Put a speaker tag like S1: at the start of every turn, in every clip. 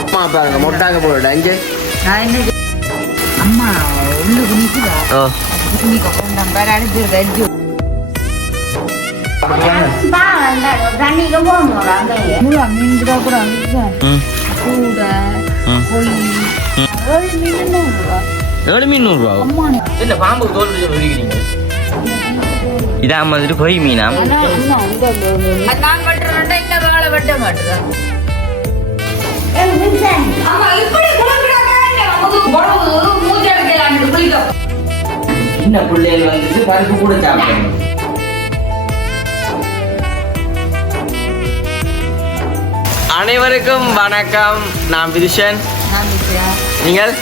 S1: அம்மா பாருங்க மொட்டாங்க போடுடா இங்கே
S2: அம்மா
S1: ம்.
S2: பொலி ஏழு மீன் அம்மா
S1: இல்லை பாம்புக்கு தோல் விரிக்கிறீங்க. இதான் வந்துட்டு பொய் மீனா சின்ன பிள்ளைகள் வந்துட்டு பருப்பு கூட சாப்பிடணும் அனைவருக்கும் வணக்கம் நான் விதுஷன் நீங்கள்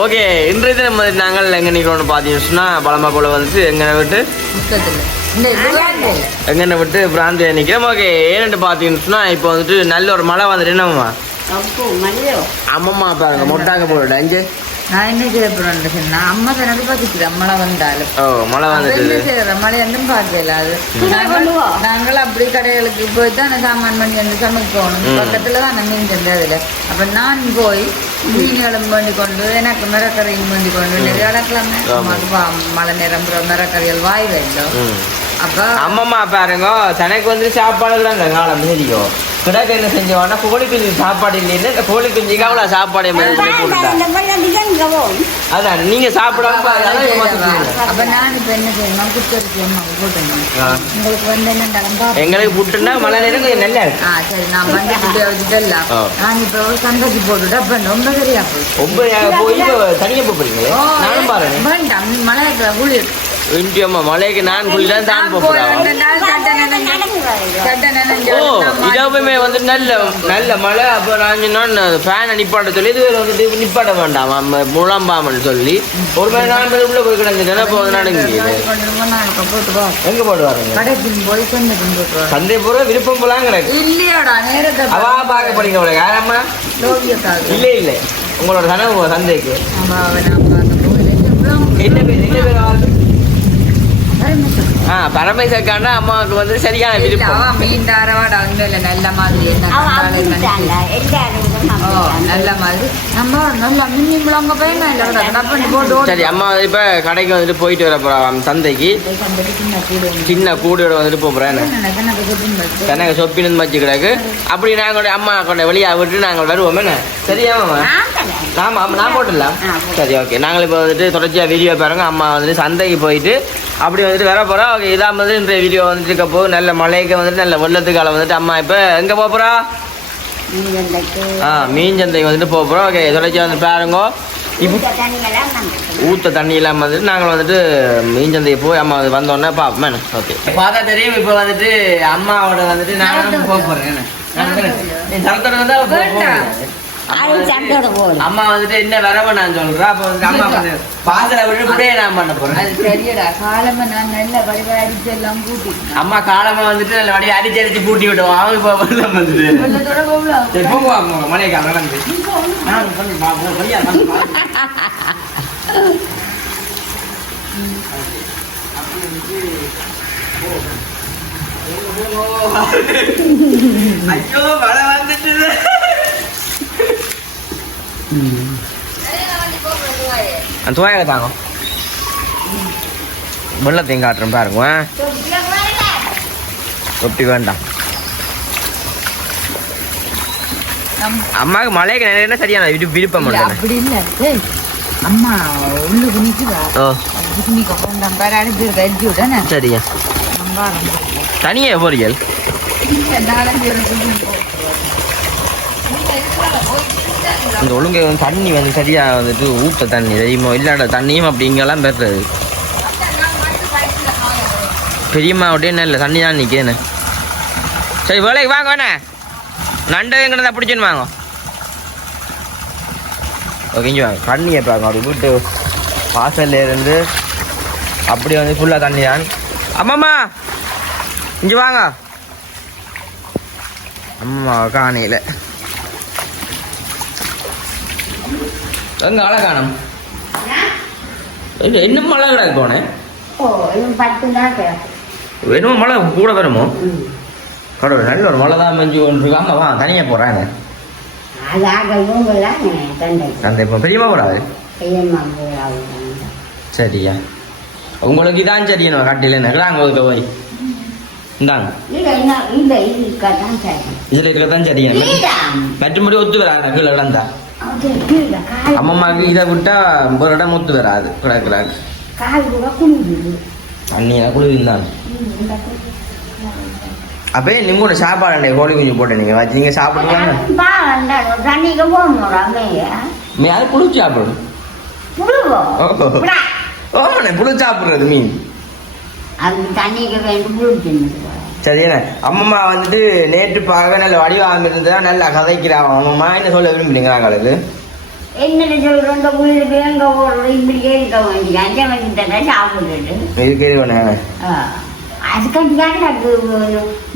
S1: ஓகே இன்றைய தினம் நாங்கள் எங்கே நிற்கிறோம்னு பார்த்தீங்கன்னு சொன்னால் பழமா போல வந்துட்டு எங்கே விட்டு எங்கன்னு விட்டு பிராந்திய நிற்கிறோம் ஓகே ஏன்னு பார்த்தீங்கன்னு இப்போ வந்துட்டு நல்ல ஒரு மழை வந்துட்டு என்னம்மா? அம்மம்மா பாருங்க மொட்டாங்க போடுடா இங்கே.
S2: நான் என்ன செய்ய போறேன் சொன்னா அம்மா தனக்கு பாத்துக்கிறேன் மழை வந்தாலும்
S1: ஓ மழை வந்துட்டு
S2: செய்யற மழை வந்தும் பார்க்கல அது நாங்கள் நாங்கள் அப்படி கடைகளுக்கு போய் தான் சாமான் பண்ணி வந்து சமைக்கணும். பக்கத்துல தான் மீன் செஞ்சு அதுல அப்ப நான் போய் மீன்களும் வேண்டி கொண்டு எனக்கு மிரக்கரையும் வேண்டி கொண்டு நிறைய. மழை வாய் வேண்டும்
S1: அம்மம்மா பாருங்க தனக்கு வந்து சாப்பாடு தான் காலம் தெரியும் கிடக்கு என்ன செஞ்சோம்னா கோழி குஞ்சு சாப்பாடு இல்லைன்னு இந்த கோழி குஞ்சுக்கு அவ்வளோ சாப்பாடு அதான் நீங்க சாப்பிடாம எங்களுக்கு புட்டுன்னா மழை நேரம் கொஞ்சம் நல்லா இருக்கு. போய் தனியாக போறீங்களே? நானும் பாருங்க.
S2: மழை இருக்கிற குளிர்
S1: இன்டி அம்மா மழைக்கு நான் குளிதான் தான்
S2: நனைஞ்சு
S1: ஓ
S2: நான்
S1: இதாவுமே வந்து நல்ல நல்ல மழை அப்போ நான் சொன்னா ஃபேனை நிப்பாட்ட சொல்லி இது வந்துட்டு நிப்பாட்ட வேண்டாம் நம்ம முழம்பாமன்னு சொல்லி. ஒரு மணி நாலு மணி உள்ள போய் வந்து
S2: நாளைக்கு போட்டு வா
S1: எங்க போடுவாருங்க சந்தை பூரா விருப்பம் போலாம் கிடக்கு.
S2: இல்லையாடா நேரத்தை
S1: அவா பார்க்க போறீங்க உனக்கு யாரம்மா? இல்ல இல்ல. உங்களோட கனவு சந்தைக்கு. என்ன பேர் என்ன பேர். ஆ பரமேசக்காண்டா அம்மாவுக்கு வந்து சரியான விருப்பம்.
S2: மீன் தாரவாடா ஒண்ணும் இல்ல நல்ல மாதிரி என்ன நல்ல மாதிரி நம்ம நல்ல மின்னி முழங்க கட் பண்ணி போட்டு
S1: சரி அம்மா இப்ப கடைக்கு வந்துட்டு போயிட்டு வர போறாங்க சந்தைக்கு
S2: சின்ன கூட
S1: வந்துட்டு போறேன்
S2: என்ன? சொப்பின்
S1: சொப்பின்னு வச்சு கிடக்கு. அப்படி நாங்கள் அம்மா கொண்ட வெளியே விட்டு நாங்கள் வருவோம் என்ன? சரியா நான் போட்டுடலாம். சரி ஓகே நாங்கள் இப்போ வந்துட்டு தொடர்ச்சியா வீடியோ பாருங்க. அம்மா வந்துட்டு சந்தைக்கு போயிட்டு அப்படி வந்துட்டு வர போறோம் ஓகே இதான் வந்து இந்த வீடியோ வந்துட்டு இருக்க போது நல்ல மழைக்கு வந்துட்டு நல்ல வெள்ளத்துக்கால வந்துட்டு அம்மா இப்போ எங்க போறா? ஆ மீன் சந்தைக்கு வந்துட்டு போக போறோம். ஓகே தொடர்ச்சியா வந்து பாருங்க. இப்போ ஊத்த தண்ணி இல்லாம வந்துட்டு நாங்கள் வந்துட்டு மீன் சந்தைக்கு போய் அம்மா வந்து வந்தோடனே பார்ப்போம் ஓகே. பார்த்தா தெரியும் இப்போ வந்துட்டு அம்மாவோட வந்துட்டு நானும் போக போறேன். என்ன? அம்மா வந்துட்டு என்ன வரவ நான் சொல்றேன். அப்ப வந்து அம்மா வந்து விழுப்புடே நான் பண்ண போறேன்.
S2: அது சரியடா. காலமா நான் நல்ல வடிவ அடிச்சு எல்லாம் கூட்டி.
S1: அம்மா காலமா வந்துட்டு நல்ல வடி அடிச்சு அடிச்சு பூட்டி விடுவோம். அவங்க இப்போ வெள்ளம் வந்துட்டு.
S2: வெள்ளத்தோட போகலாம்
S1: சரி போங்க அம்மா மலையை காலம் நடந்து நான் பண்ணி பாப்போம் பையா பண்ணி ஐயோ மழை வந்துட்டு அந்த துவாயை தாங்க வெள்ளத்தையும் காட்டுறேன் பாருங்க தொட்டி வேண்டாம். அம்மாவுக்கு மழைக்கு நிறைய சரியான விரு- விருப்பம்
S2: அப்படி இல்ல. அம்மா உள்ளுக்கு நிக்குதா
S1: ஓ.
S2: அதுக்கு நீ கொண்டாம் பேர் அடிச்சு அடிச்சு விட்டானே
S1: சரிங்க.
S2: நம்ம ஆரம்பிப்போம்.
S1: இந்த ஒழுங்கை வந்து தண்ணி வந்து சரியாக வந்துட்டு ஊற்ற தண்ணி தெரியுமோ? இல்லாட தண்ணியும் அப்படி இங்கெல்லாம் பெறுறது பெரியம்மா அப்படியே இல்லை தண்ணி தான் நிற்கேன்னு சரி வேலைக்கு வாங்க வேணே நண்டை எங்கிட்ட பிடிச்சின்னு வாங்க. ஓகே வாங்க. தண்ணியை பாருங்க அப்படி வீட்டு வாசல்ல இருந்து அப்படி வந்து ஃபுல்லாக தண்ணி தான். அம்மாம்மா இங்கே வாங்க. அம்மா காணையில் எங்க என்ன- என்ன மழை கிடக்கு போனேன்
S3: இன்னும்.
S1: என்னமோ மழை கூட வருமோ? கடவுள் நல்ல ஒரு மழை தான் மஞ்சு இருக்காங்க வா தனியாக போகிறாங்க அந்த இப்போ
S3: பெரியம்மா போகிறாங்க
S1: சரியா. உங்களுக்கு இதான் சரியா கட்டில நகராங்க ஒதுக்க போய். இந்தாங்க.
S3: இன்னும்
S1: இதில் இருக்கதான் சரியா. மற்றபடி ஒத்து வராது கீழே கிடந்தா அம்மம்மாக்கு இதை விட்டா ஒரு இடம் ஒத்து வராது. கிடக்குறாங்க. அண்ணியா குளிர்ந்தான் அப்பே நீங்க சாப்பாடு கோழி குஞ்சு போட்டு நீங்க வச்சு நீங்க சாப்பிடுவாங்க அது புழு சாப்பிடு
S3: புழுவோ?
S1: ஓஹோ.
S3: புடா.
S1: ஓமண்ணே புழு சாப்பிடுறது மீன்.
S3: அது தண்ணிக்கு வேண்டும் புழு தின்னு
S1: சரியான அம்மம்மா வந்துட்டு நேற்று பார்க்க நல்ல வடிவாக இருந்ததா நல்லா கதைக்கிறாங்க அம்மம்மா என்ன சொல்ல விரும்புறீங்க நாங்களுக்கு
S3: என்னன்னு சொல்றோம். புள்ளிக்கு எங்க போடுறோம். இப்படியே இருக்க வேண்டிய அஞ்சு மணிக்கு சாப்பிட்டுட்டு
S1: இதுக்கு இதுவனே
S3: ஆ. அதுக்கண்டியாக அது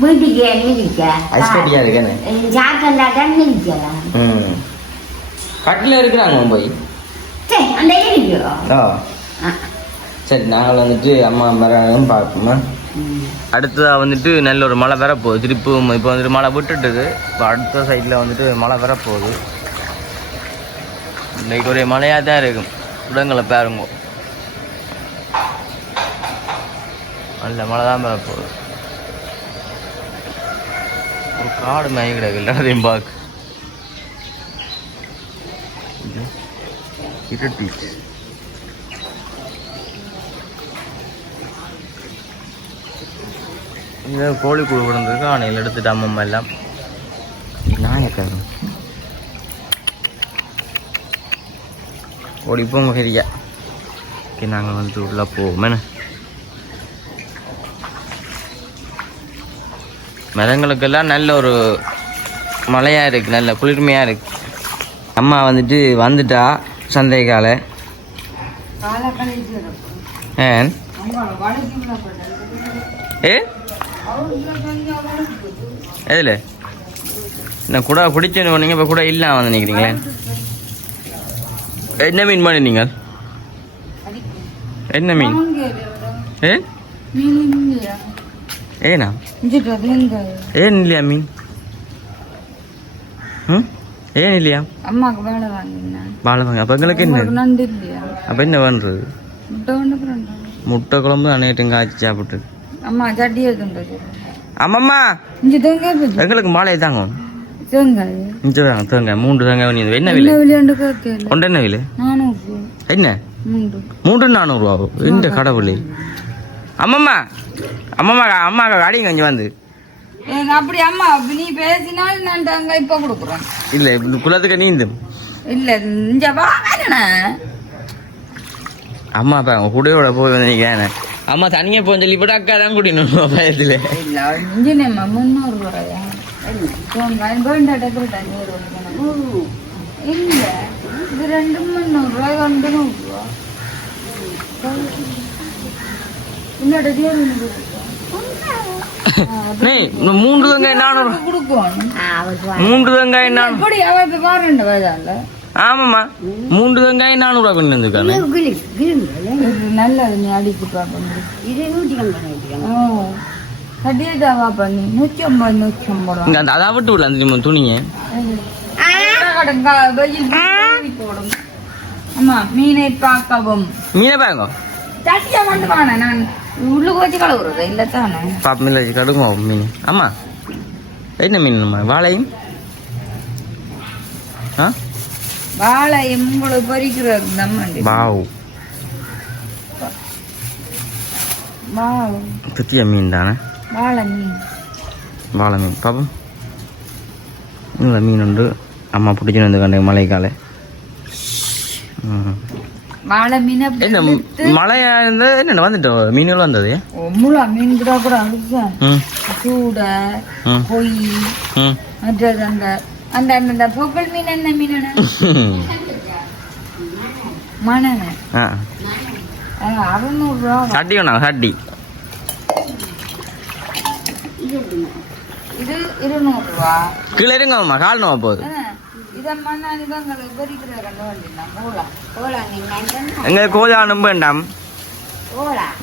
S3: வீட்டுக்கு நிற்க
S1: ஐஸ் கட்டியா இருக்கேன்னு.
S3: சாக்கண்டா தான் நிற்கலாம்
S1: கட்டில் இருக்கிறாங்க போய்.
S3: சரி அந்த இருக்கிறோம்
S1: சரி நாங்கள் வந்துட்டு அம்மா மரம் பார்ப்போமா? அடுத்ததாக வந்துட்டு நல்ல ஒரு மழை வரப்போகுது. திருப்பும் இப்போ வந்துட்டு மழை விட்டுட்டுது. இப்போ அடுத்த சைடில் வந்துட்டு மழை வரப்போகுது. இன்றைக்கு ஒரே மழையாக தான் இருக்கும். இடங்களை பாருங்க. நல்ல மழை தான் வரப்போகுது. ஒரு காடு மய கிடக்கு அதையும் பார்க்க. இருட்டிச்சு. இந்த கோழி குழு விழுந்திருக்கு அணையில் எடுத்துட்டு அம்மம்மா எல்லாம். நாயக்காரன் ஓடி போங்க சரியா ஓகே நாங்கள் வந்து உள்ளே போவோம். மரங்களுக்கெல்லாம் நல்ல ஒரு மழையாக இருக்குது நல்ல குளிர்மையாக இருக்கு. அம்மா வந்துட்டு வந்துட்டா சந்தைக்கால. ஏன்? ஏ? எதில்? நான் கூட பிடிச்சேன்னு சொன்னீங்க இப்போ கூட இல்லாம வந்து நிற்கிறீங்களே என்ன மீன் பண்ணி நீங்கள்? என்ன மீன்? ஏ? ஏனா? ஏன் இல்லையா மீன்? ம்? ஏன் இல்லையா?
S2: அம்மாக்கு வேலை வாங்கினேன்
S1: வாழை வாங்க. அப்போ எங்களுக்கு என்ன?
S2: நண்டு இல்லையா
S1: அப்போ என்ன பண்ணுறது
S2: முட்டை
S1: குழம்பு அன்னைக்கு காய்ச்சி சாப்பிட்டு
S2: அம்மா சட்டி எடுத்துட்டு
S1: அம்மம்மா
S2: இஞ்சி தேங்காய்
S1: எங்களுக்கு மாலை தாங்க.
S2: தேங்காய்.
S1: இங்கே தாங்க தேங்க மூன்று தேங்காய் பண்ணி என்ன விலை?
S2: விளையாண்டு கேட்கல.
S1: ஒன்று என்ன விலை?
S2: நானூறு.
S1: என்ன?
S2: மூன்று.
S1: மூன்று நானூறுரூவா இந்த கடவுளே. அம்மம்மா. அம்மம்மா அம்மா அடிங்க கொஞ்சம் வந்து
S2: அப்படி அம்மா நீ பேசினால் நான் தேங்காய் இப்ப கொடுக்குறேன்.
S1: இல்லை குலத்துக்கு நீந்தும்.
S2: இல்ல இங்க வா
S1: அம்மா அப்பா கூடயோட போய் வந்து நிற்கிறேன் அம்மா தனியாக போய் சொல்லி போட்டு அக்கா தான் கூட்டினு பயத்தில்.
S2: இல்ல இது ரெண்டு முந்நூறு ரூபாய் ரெண்டு நூறு ரூபா இன்னொரு
S1: நீ இந்த மூன்று வெங்காயம் நானூறு. மூன்று வெங்காயம்
S2: எப்படி அவ இப்ப பாருண்ட வயதால
S1: ஆமாம்மா. மூன்று வெங்காயம் நானூறுரூவா கொண்டு வந்துருக்காங்க.
S2: இது நல்லது நீ ஓ கட்டியதாவா பண்ணி. நூற்றி ஐம்பது நூற்றி ஐம்பது ரூபா.
S1: அந்த அதை விட்டு விடல அந்த துணியை.
S2: போடும் ஆமா மீனை பார்க்கவும்.
S1: மீனை பாருங்க
S2: சட்டியா மட்டும் வாங்க நான் உள்ளுக்கு வச்சு கழுவுறது? இல்ல தானே?
S1: பாப்பா இல்லை கடுமா மீன்? ஆமா என்ன மீன்மா வாழையும்? ஆ?
S2: வாழை உங்களுக்கு பொறிக்கிறது நம்ம
S1: வாவ்
S2: வாழை
S1: பெரிய மீன் தானே?
S2: வாழை மீன்.
S1: வாழை மீன். பாப்போம் இந்த மீன் உண்டு. அம்மா பிடிச்சின்னு வந்து கண்டு மழைக்கால.
S2: வாழை மீன்
S1: என்ன மழையா இருந்தா என்ன வந்துட்டோம் மீன்கள் வந்தது?
S2: முழு மீன் கூட கூட
S1: ம்.
S2: சூடை பொய் மற்றது அந்த அந்த அந்த பொங்கல் மீன் என்ன மீன் மணன
S1: ஆ.
S2: அறுநூறு ரூபா
S1: சட்டி வேணாம் சட்டி.
S2: இது
S1: கால் நோவ போகுது. எங்க கோதா நம்ப வேண்டாம்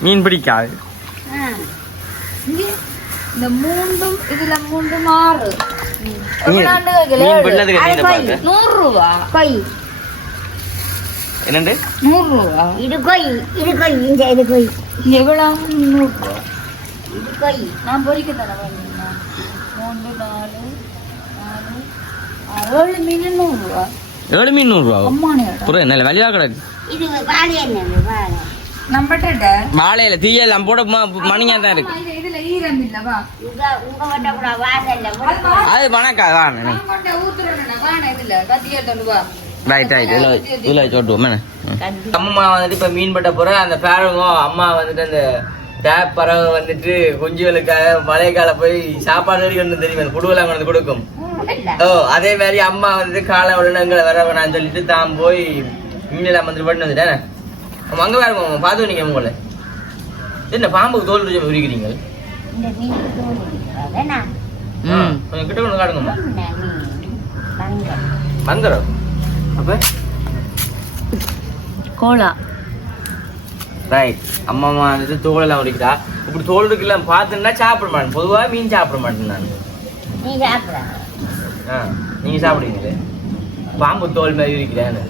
S1: மீன் பிடிக்காது.
S2: இந்த மூன்றும் இதுல மூன்றும் ஆறு. நூறு ரூபா.
S3: கொய்
S1: என்னண்டு?
S2: நூறு ரூபா.
S3: இது கொய் இது கொய் இந்த இது கொய்
S2: எவ்வளவு? நூறு ரூபா.
S3: இது கொய்
S2: நான் பொறிக்க தர வேணுமா மூன்று நாலு நாலு ஏழு மீன் நூறு ரூபா.
S1: ஏழு மீன் நூறுரூவா
S2: அம்மானே.
S1: புரிய நல்ல வெளியா கிடக்கு
S3: இது வாழை என்ன வாழை
S2: நம்பட்ட
S1: வாழையில தீயெல்லாம் போட மணியா தான் இருக்கு.
S2: இதுல ஈரம் இல்லவா
S1: அது வணக்கா
S2: வாண
S1: ரைட் ரைட் இதுல இதுல சொல்லிட்டுவோம் அம்மா வந்துட்டு இப்ப மீன் பட்ட போற அந்த பேருங்க அம்மா வந்துட்டு அந்த டேப் பறவை வந்துட்டு குஞ்சுகளுக்காக மழைக்கால போய் சாப்பாடு அடிக்கணும் தெரியும்? அந்த புடுவெல்லாம் கொண்டு வந்து கொடுக்கும். ஓ அதே மாதிரி அம்மா வந்துட்டு காலை உடனங்களை வர வேணாம்னு சொல்லிட்டு தான் போய் மீனெல்லாம் வந்துட்டு பண்ணி வந்துட்டேன் ஆமா, அங்க வேற மாமா பார்த்து நீங்க உங்களை என்ன பாம்புக்கு தோல் ம் கொஞ்சம் கிட்ட கொண்டு காட்டுங்கம்மா.
S3: தங்க
S1: வந்துடும் அப்ப?
S2: கோலா.
S1: ரைட் அம்மா அம்மா வந்துட்டு தோலெல்லாம் உரிக்கிறா இப்படி தோல் இருக்கலாம் பார்த்துன்னா சாப்பிட மாட்டேன். பொதுவாக மீன் சாப்பிட மாட்டேன் நான்.
S3: நீ சாப்பிட.
S1: ஆ நீங்க சாப்பிடுவீங்களே? பாம்பு தோல் மாதிரி இருக்கிறேன்னு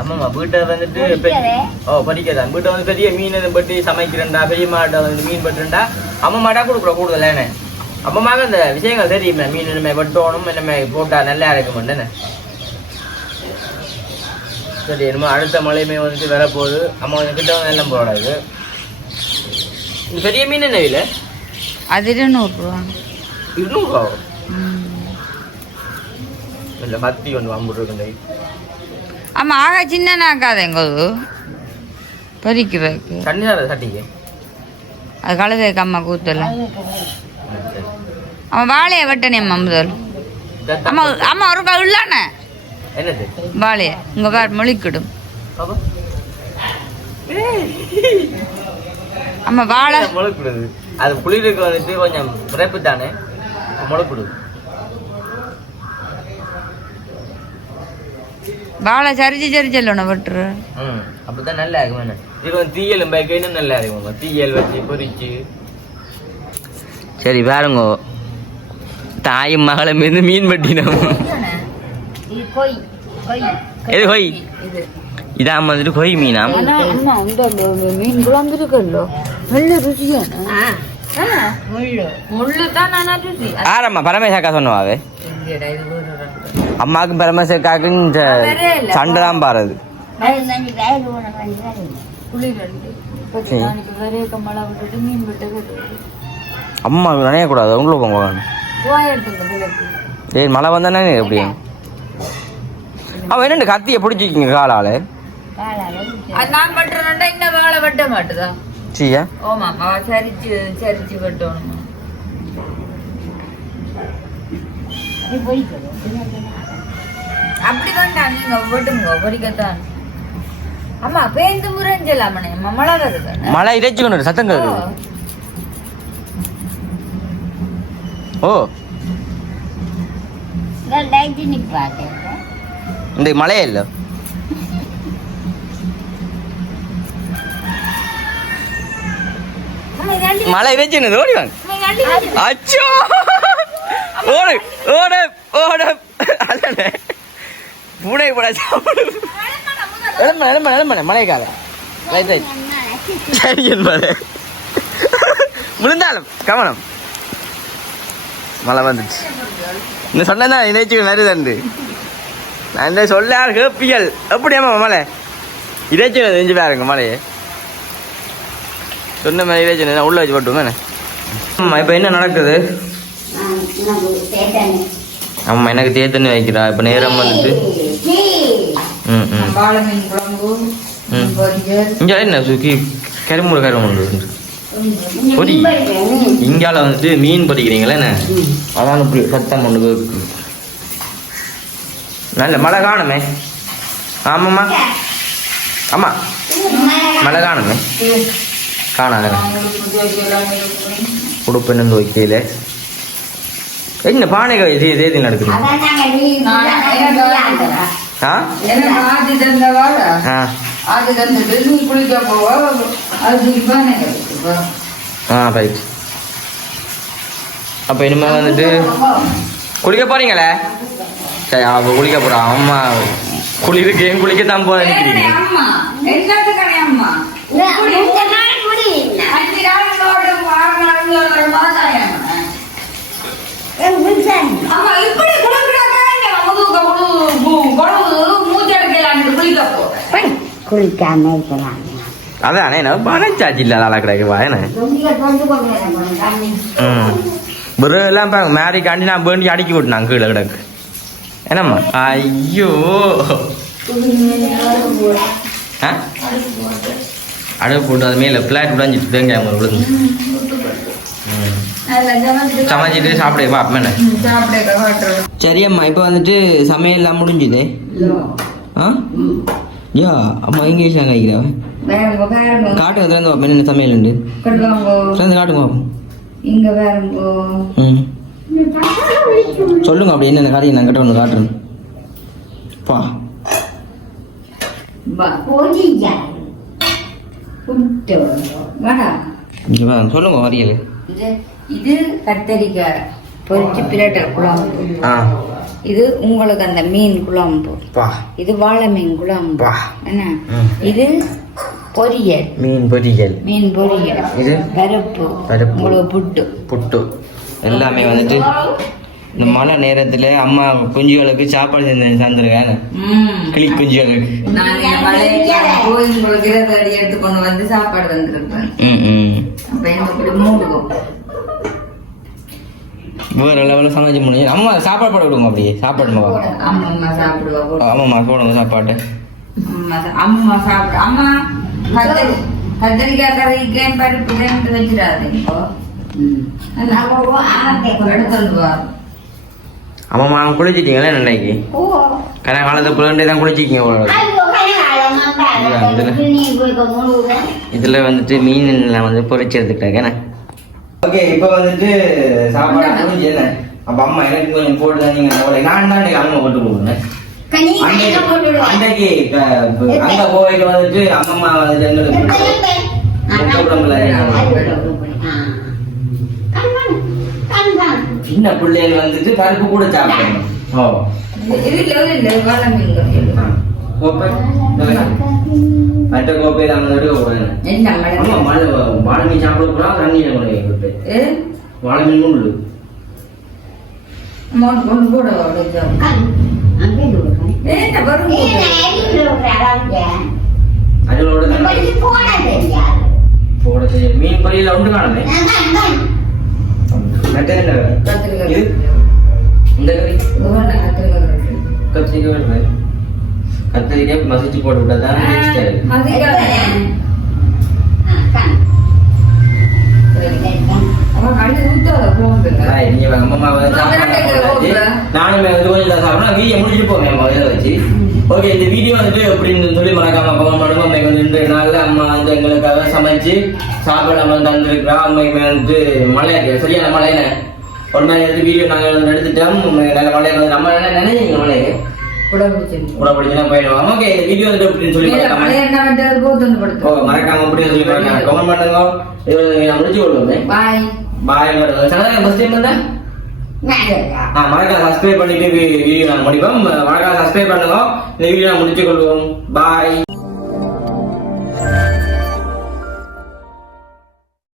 S1: ஆமாம்மா வீட்டை வந்துட்டு? ஓ பறிக்கதான் வீட்டை வந்து பெரிய மீன் எதுவும் பட்டி சமைக்கிறேன்டா பெரிய மாட்டை வந்து மீன் பட்டுண்டா அம்மா மாட்டா கொடுக்குற கூடுதலேன்னு அம்மாமாக இந்த விஷயங்கள் தெரியுமே. மீன் இனிமே வெட்டணும் இனிமே போட்டா நல்லா இருக்குமென்னு சரி என்னமோ அடுத்த மழையுமே வந்துட்டு வரப்போகுது. அம்மா கிட்ட வந்து எல்லாம் போடாது இந்த பெரிய மீன் என்ன விலை?
S2: அது நூறு ரூபா
S1: இருநூறுவா இல்லை மத்தி ஒன்று ஐம்பது இருக்கு
S2: ஆமா ஆக சின்னனாக்காத எங்கது பறிக்கிறதுக்கு.
S1: தண்ணி தான் சட்டிக்கு?
S2: அது கழுதைக்கு அம்மா கூத்தலாம் அவன் வாழைய வெட்டனே அம்மா முதல். அம்மா அம்மா ஒரு உள்ளானே? வாழைய. உங்க பேர் மொழிக்கிடும். அம்மா வாழை.
S1: அது வந்துட்டு கொஞ்சம் பிறப்பு தானே முளைப்பிடுது
S2: வாழை சரிச்சு சரிச்சு இல்லைண்ணா வெட்டுரு.
S1: அப்படிதான் நல்லா இருக்கும் வந்து தீயல் இன்னும் நல்லா இருக்கும். தீயல் வச்சு பொரிச்சு சரி பாருங்க. தாயும் மகளும் இருந்து மீன் பட்டினோம் எது கொய்?
S2: இது
S1: இதான் வந்துட்டு கொய் மீனா?
S2: மீன் குழம்பு இருக்குல்ல நல்ல ருசியான
S1: ஆரம்மா பரமேசாக்கா சொன்னவாவே
S2: இல்லையடா இது ஒரு ரெண்டு
S1: அம்மாவுக்கும் பரமேசாக்காக்கும் இந்த சண்டை தான் பாருது அம்மா நினையக்கூடாது உங்களுக்கு போங்க ஏய் மழை வந்தானே எப்படி? அவன் என்னண்டு கத்தியை பிடிச்சிக்கிங்க காலால?
S2: நான் இன்னும் வெட்ட மாட்டுதா? சரிச்சு சரிச்சு வெட்டணும்? அப்படி வேண்டாம் நீங்க வெட்டுங்க பொறிக்கத்தான் அம்மா பேந்து முறைஞ்சலாமனே மழை வருது.
S1: மழை இறைச்சி கொண்டு சத்தம் கேக்குது ஓ. இந்த மழையே இல்லை. மழை இறைச்சி என்னது ஓடி வாங்க. அச்சோ. ஓடு ஓடு ஓடு. அதானே பூனை எலும்பு எலும்பு எலும்பு மழை காலம் ரைட் ரைட் சரி என்பது விழுந்தாலும் கவனம். மழை வந்துச்சு. இன்னும் சொன்னா இணைச்சிகள் வருது நான் இந்த சொல்ல கேப்பியல் எப்படியாம்மா மழை இறைச்சிகள் தெரிஞ்சு பாருங்க மழையை சொன்ன மாதிரி இறைச்சி உள்ள வச்சு போட்டுமே ஆமா இப்போ என்ன நடக்குது? ஆமா எனக்கு தேத்தன்னு வைக்கிறா. இப்போ நேரம் வந்துட்டு. ம் ம். ம். இங்கே என்ன சுக்கி? கரும்பு கரும்பு பொரி இங்கால வந்துட்டு மீன் பொரிக்கிறீங்களே என்ன? அதான் இப்படி சத்தம் கொண்டு போயிருக்கு. நல்ல மழை காணுமே. ஆமாம்மா. ஆமா. மழை காணுமே. காணாத. உடுப்பு என்ன வைக்கல என்ன பானைகள் இதே இதே இது நடக்குது?
S3: அதான் நாங்கள் நீ
S1: ஆ?
S2: குளிக்க
S1: ரைட் அப்போ இனிமேல் வந்துட்டு? குளிக்க போறீங்களே? சரி அவ குளிக்க போறா. அம்மா குளிருக்கு ஏன் குளிக்கத்தான் போக நினைக்கிறீங்க?
S2: அம்மா
S3: குளிக்காம இருக்கலாம்
S1: அதானே நான் பணச்சாச்சு இல்லை அழகா கிடக்கு வாயனே ம். பிறகு எல்லாம் பாருங்க நான் வேண்டி அடுக்கி விட்டுனாங்க கீழே கிடக்கு. என்னம்மா? ஐயோ. ஆ? அடுப்பு போட்டு. அது மேலே பிளாட் உடஞ்சிட்டு தேங்காய் விழுந்து. சமைச்சிட்டு சாப்பிட வா அப்ப என்ன?
S2: சாப்பிட காட்டுறோம்
S1: சரி அம்மா இப்போ வந்துட்டு சமையல்லாம் முடிஞ்சுதே? ஆ? யா அம்மா இங்கிலீஷ்
S2: வேறங்க வேறங்க.
S1: காட்டுங்க திறந்து பார்ப்போம் என்னென்ன சமையல் உண்டு? திறந்து காட்டுங்க பார்ப்போம்
S2: இங்க வேறங்கோ.
S1: ம். சொல்லுங்க அப்படி என்னென்ன காரியம் நான் கிட்ட ஒன்று காட்டுறேன். பா. சொல்லுங்க வரியல்
S2: இது கத்தரிக்காய். பொரிச்சு பிரட்டல் குழம்பு. இது உங்களுக்கு அந்த மீன் குழம்பு. இது வாழை மீன் குழம்பு. என்ன. இது பொரியல்.
S1: மீன் பொரியல்.
S2: மீன் பொரியல்.
S1: இது?
S2: பருப்பு.
S1: பருப்பு.
S2: உங்களுக்கு புட்டு.
S1: புட்டு. எல்லாமே வந்துட்டு இந்த மழை நேரத்தில் அம்மா குஞ்சுகளுக்கு சாப்பாடு செஞ்சு தந்துருக்கேன் கிளி குஞ்சுகளுக்கு.
S2: எடுத்து கொண்டு வந்து சாப்பாடு வந்திருப்பேன்
S1: ம் ம்
S2: அப்ப எனக்கு இப்படி மூடுவோம்
S1: வேற லெவலில் சமைச்சு முடிஞ்சு அம்மா சாப்பாடு போட விடுங்க அப்படியே சாப்பாடுமா
S2: அம்மா அம்மா சாப்பிடுவா கூட.
S1: ஆமாம்மா போடுங்க சாப்பாடு.
S2: அம்மா சாப்பிடு அம்மா கத்தரி கத்திரிக்காய் கறிக்கு பருப்பு ரெண்டு வச்சிடாது இப்போ எடுத்துட்டு வா.
S1: ஆமாம்மா அவங்க குளிச்சிட்டீங்களே நன்னைக்கு கன காலத்தை புலண்டே தான் இருக்கு. இதில் வந்துட்டு மீன் எல்லாம் வந்து பொரிச்சு எடுத்துக்கிட்டாங்க ஓகே இப்போ வந்துட்டு சாப்பாடு முடிஞ்சு என்ன? அப்போ அம்மா எனக்கு கொஞ்சம் போட்டு தான் நீங்கள் போல நான் தான் அம்மா போட்டு கொடுங்க அன்னைக்கு அங்க போயிட்டு வந்துட்டு அம்மம்மா வந்துட்டு எங்களுக்கு சின்ன பிள்ளைகள் வந்துட்டு பருப்பு கூட சாப்பிடணும். ஓ
S2: இது இல்ல இல்ல.
S1: கோப்பை. மற்ற கோப்பை தான்
S2: மழை
S1: வாழை மீன் சாப்பிட கொடுத்து
S2: ஏ
S1: வாழை மீன்
S2: அம்மா கொண்டு
S1: தண்ணி போட தெரியும் மீன் பொரியல உண்டு காணுமே இந்த
S2: கத்திரிக்காய்
S1: கத்திரிக்காய் மசிச்சு போட்டு விட்டா தான் நீங்க அம்மா. நானுமே வந்து கொஞ்சம் சாப்பிடணும். வீடியோ முடிச்சுட்டு போங்க இதை வச்சு. ஓகே இந்த வீடியோ வந்துட்டு எப்படின்னு சொல்லி மறக்காம கமெண்ட் பண்ணுங்க அம்மைக்கு வந்து இன்றைய நாள்ல அம்மா வந்து எங்களுக்காக சமைச்சு சாப்பாடு நம்ம வந்து தந்திருக்கிறா. அம்மைக்கு வந்துட்டு மழை இருக்கு? சரியான மழை என்ன? ஒரு மாதிரி வந்து வீடியோ நாங்கள் எடுத்துட்டோம். நல்ல மழை வந்து நம்ம என்ன நினைச்சீங்க மழை கூட படிச்சுனா போயிடுவோம். ஓகே இந்த வீடியோ வந்து எப்படின்னு சொல்லி மறக்காம ஓ மறக்காம அப்படின்னு சொல்லி மறக்காம கமெண்ட் பண்ணுங்க. இது முடிச்சு விடுவோம்
S2: பாய்
S1: பாய் சங்கரா ஃபர்ஸ்ட் டைம் வந்தா? ஆ மறக்காம சப்ஸ்கிரைப் பண்ணிட்டு வீடியோ நான் முடிப்போம். மறக்காம சப்ஸ்கிரைப் பண்ணுங்க. இந்த வீடியோ நான் முடிச்சு கொள்வோம். பாய்